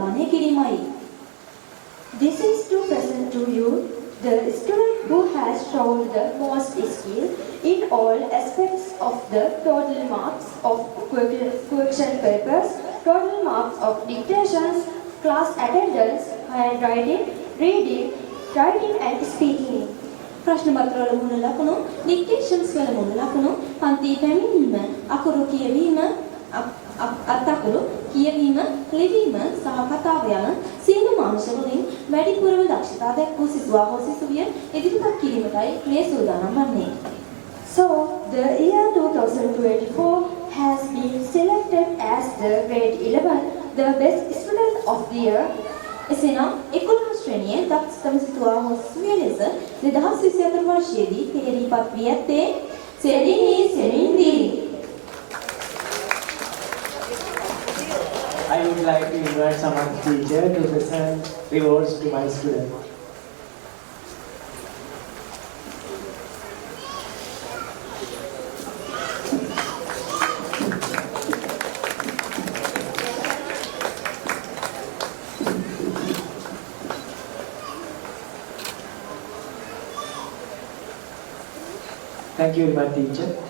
ප්‍රදානය කිරීමයි. This is to present to you the student who has shown the most skill in all aspects of the total marks of question papers, total marks of dictations, class attendance, handwriting, reading, writing and speaking. ප්‍රශ්න පත්‍ර වල මුල් ලකුණු, dictations වල මුල් ලකුණු, පන්ති පැමිණීම, අකුරු කියවීම, අත්අකුරු කියවීම, ලිවීම සහ කතාව යන සියලුම අංශ වලින් වැඩිපුරම දක්ෂතා දක්වූ සිසුවා හෝ සිසුවිය ඉදිරිපත් කිරීමටයි මේ සූදානම් වන්නේ. So, the year 2024 has been selected as the grade 11, the best student of the year. එසේනම් 11 ශ්‍රේණියේ දක්ෂතම සිසුවා හෝ සිසුවිය ලෙස 2024 වර්ෂයේදී තේරීපත් වී ඇත්තේ සෙලිනි සෙලින්දි. I would like to invite someone teacher to present rewards to my student. Thank you very much, teacher.